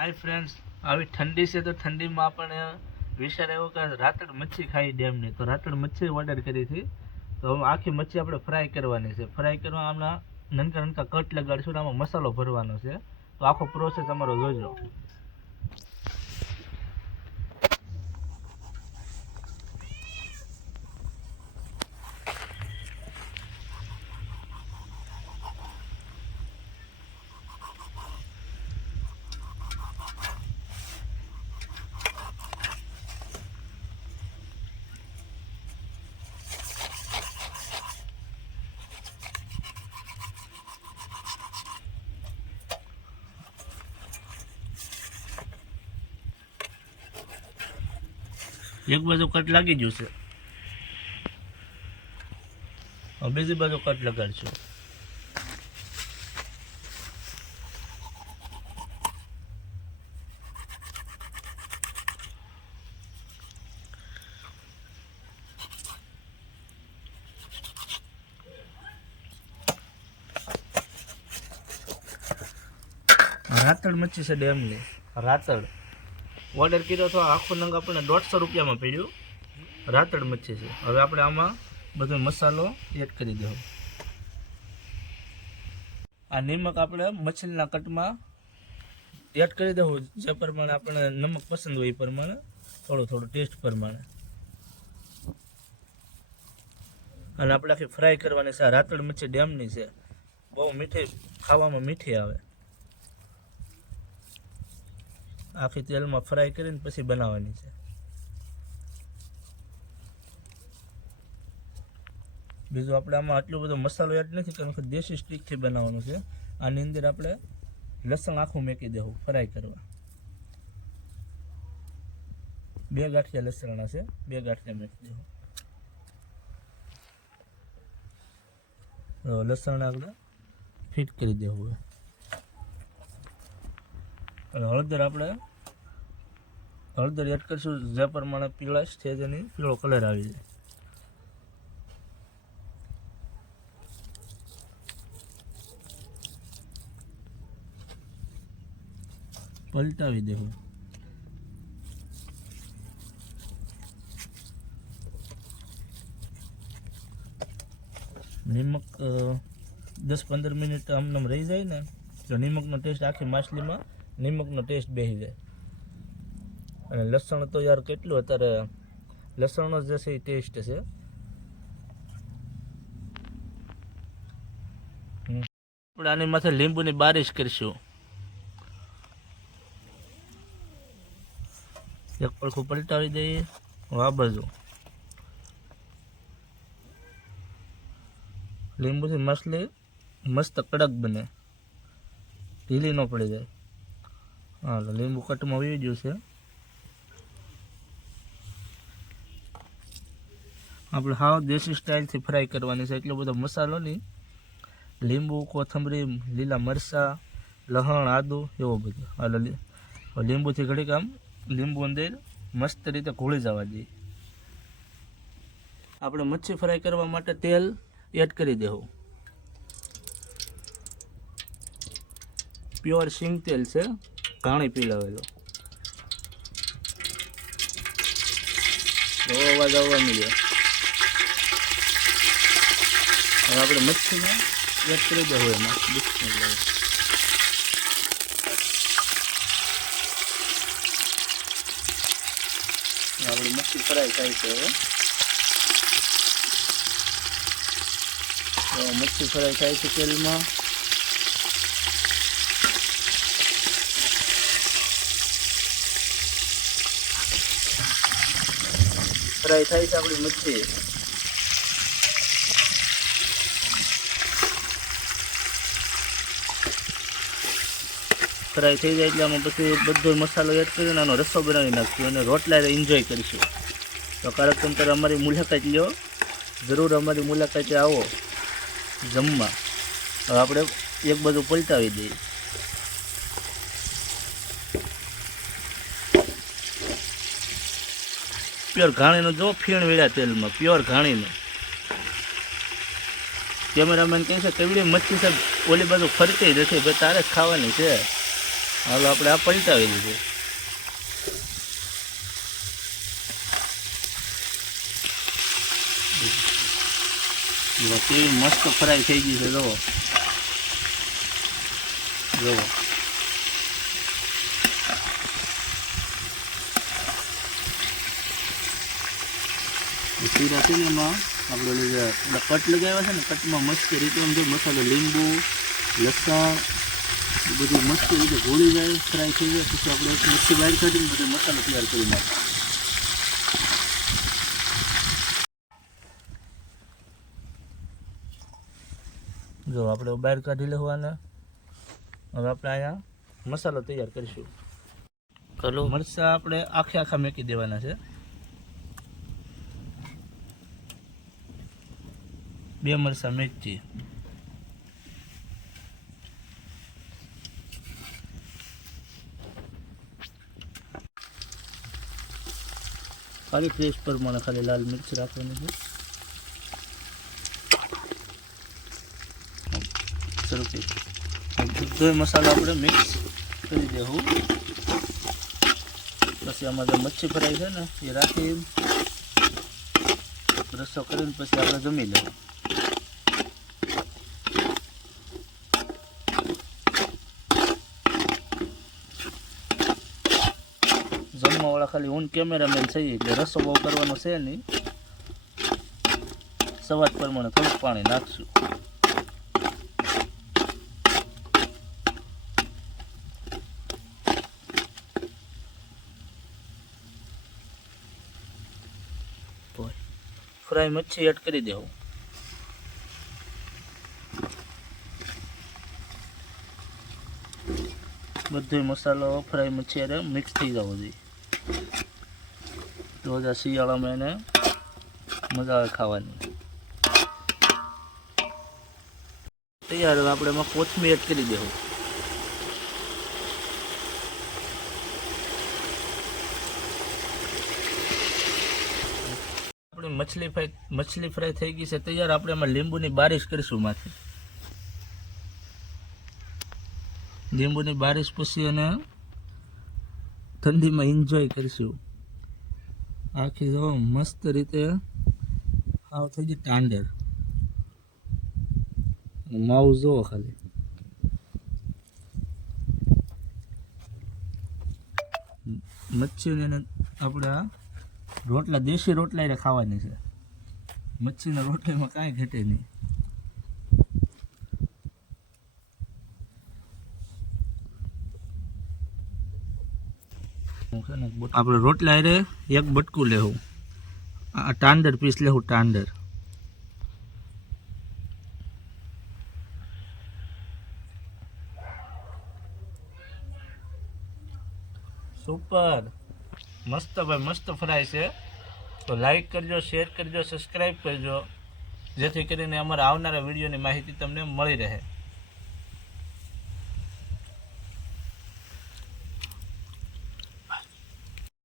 Hi friends, આવી ઠંડી છે તો ઠંડીમાં આપણે વિચાર આવ્યો કે રાતળ મચ્છી ખાઈ ડેમની. તો રાતળ મચ્છી ઓર્ડર કરી હતી. તો હવે આખી મચ્છી આપણે ફ્રાય કરવાની છે. ફ્રાય કરવા આમના નનકા નનકા કટ લગાડીશું, આમાં મસાલો ભરવાનો છે. તો આખો પ્રોસેસ અમારો જોજો. એક બાજુ કટ લાગી ગયું છે, બીજી બાજુ કટ લગાડશું. રાતળ મચ્છી છે ડેમની. રાતળ ઓર્ડર કર્યો તો આખો નંગ આપણને 150 રૂપિયામાં પડ્યું. રાતળ મચ્છી છે. હવે આપણે આમાં બધો મસાલો એડ કરી દઉં. આ નિમક આપણે મછલીના કટમાં એડ કરી દઉં, જે પ્રમાણે આપણે નમક પસંદ હોય એ પ્રમાણે, થોડું થોડું ટેસ્ટ પ્રમાણે. અને આપણે આખી ફ્રાય કરવાની છે. આ રાતળ મચ્છી ડેમની છે, બહુ મીઠી, ખાવામાં મીઠી આવે. આખી તેલમાં ફ્રાય કરીને પછી બનાવવાની છે. બીજું આપણે આમાં આટલો બધો મસાલો એડ નથી, કારણ કે દેશી સ્ટીકથી બનાવવાનું છે. આની અંદર આપણે લસણ આખું મેકી દેવું ફ્રાય કરવા. 2 ગાંઠિયા લસણના છે, 2 ગાંઠિયા મેકી દેવું. લસણ આપણે ફિટ કરી દેવું. અને હળદર આપણે હળદર એડ કરીશું, જે પ્રમાણે પીળાશ છે તેની પીળો કલર આવી જાય. પલટાવી દેવું. નિમક 10-15 મિનિટ આમ રહી જાય ને, તો નિમકનો ટેસ્ટ આખી માછલીમાં નિમકનો ટેસ્ટ બેસી જાય. અને લસણ તો યાર કેટલું અત્યારે લસણનો જ જશે એ ટેસ્ટ છે. આપણે આની માથે લીંબુની બારીશ કરીશું. એક પડખું પલટાવી દઈએ. આ બાજુ લીંબુથી માછલી મસ્ત કડક બને, ઢીલી ન પડી જાય. હા, લીંબુ કટમાં આવી ગયું છે. આપણે હાવ દેશી સ્ટાઇલથી ફ્રાય કરવાની છે, એટલો બધો મસાલો નહીં. લીંબુ, કોથમરી, લીલા મરચાં, લસણ, આદુ, એવો બધો. હાલ લીંબુથી ઘડીક આમ લીંબુ અંદર મસ્ત રીતે ઘોળી જવા દઈએ. આપણે મચ્છી ફ્રાય કરવા માટે તેલ એડ કરી દેવું. પ્યોર સિંગ તેલ છે, ઘાણી પીલાવેલો. અવાજ આવવા મળ્યો. હવે આપણે મચ્છીને એડ કરી દેવું એમાં. આપણી મચ્છી ફ્રાય થાય છે. હવે મચ્છી ફ્રાય થાય છે તેલમાં. ફ્રાય થાય છે આપણી મચ્છી. ફ્રાય થઈ જાય એટલે આમાં પછી બધો મસાલો એડ કરીને આનો રસો બનાવી નાખશું અને રોટલા એન્જોય કરીશું. તો કારક તમે અમારી મુલાકાત લો, જરૂર અમારી મુલાકાતે આવો જમવા. હવે આપણે એક બાજુ પલટાવી દઈએ. પ્યોર ઘાણીનો જો ફીણ વેળ્યા તેલમાં, પ્યોર ઘાણીનો. કેમેરામેન કહે છે કેવડી મચ્છી સાહેબ ઓલી બાજુ ફરતી નથી, ભાઈ તારે જ ખાવાની છે. હાલો આપણે આ પલટાવી દીધું. કેવી મસ્ત ફ્રાય થઈ ગઈ છે. જુઓ જુઓ શીરા છે ને એમાં આપણે જે કટ લગાવ્યા છે ને કટમાં મસ્ત રીતે આમ જો મસાલો લીંબુ લસણ એ બધું મસ્ત રીતે ઘોળી જાય ફ્રાય થઈ જાય. પછી આપણે મિક્સી બહાર કાઢીને બધો મસાલો તૈયાર કરી નાખીએ. જો આપણે બહાર કાઢી લેવાના. હવે આપણે અહીંયા મસાલો તૈયાર કરીશું. કલો મરચાં આપણે આખા મેકી દેવાના છે. 2 મરચાં મેથી, ખાલી ટેસ્ટ પ્રમાણે ખાલી લાલ મિર્ચ રાખવાની છે. સરખી બધો મસાલો આપણે મિક્સ કરી દેવું. પછી આમાં જે મચ્છી ફ્રાય છે ને એ રાખી રસો કરીને પછી આપણે જમી લેવું. જમવાવાળા ખાલી હું કેમેરામેન થઈ એટલે રસો બહુ કરવાનો છે નહીં. સ્વાદ પ્રમાણે થોડુંક પાણી નાખશું. ફ્રાય મચ્છી એડ કરી દેવું. બધો મસાલો ફ્રાય મચ્છી અરે મિક્સ થઈ જવો જોઈએ. તો જ શિયાળામાં એને મજા આવે ખાવાની. તૈયાર. હવે આપણે એમાં કોથમીર એડ કરી દેવું. મછલી ફ્રાય થઈ ગઈ છે તૈયાર. આપણે એમાં લીંબુની બારીશ કરીશું માથે. લીંબુની બારીશ પછી અને ઠંડીમાં એન્જોય કરીશું. આખી જો મસ્ત રીતે આવ થઈ ગઈ ટાંડર. માવું જુઓ ખાલી. મચ્છીને આપણે આ રોટલા દેશી રોટલા એને ખાવાની છે. મચ્છીના રોટલામાં કાંઈ ઘટે નહીં. આપણે રોટલા અરે એક બટકું લેવું. આ ટાંડર પીસ લેવું. ટાંડર સુપર મસ્ત ભાઈ મસ્ત ફ્રાય છે. તો લાઈક કરજો, શેર કરજો, સબસ્ક્રાઈબ કરજો જેથી કરીને અમારા આવનારા વિડીયોની માહિતી તમને મળી રહે.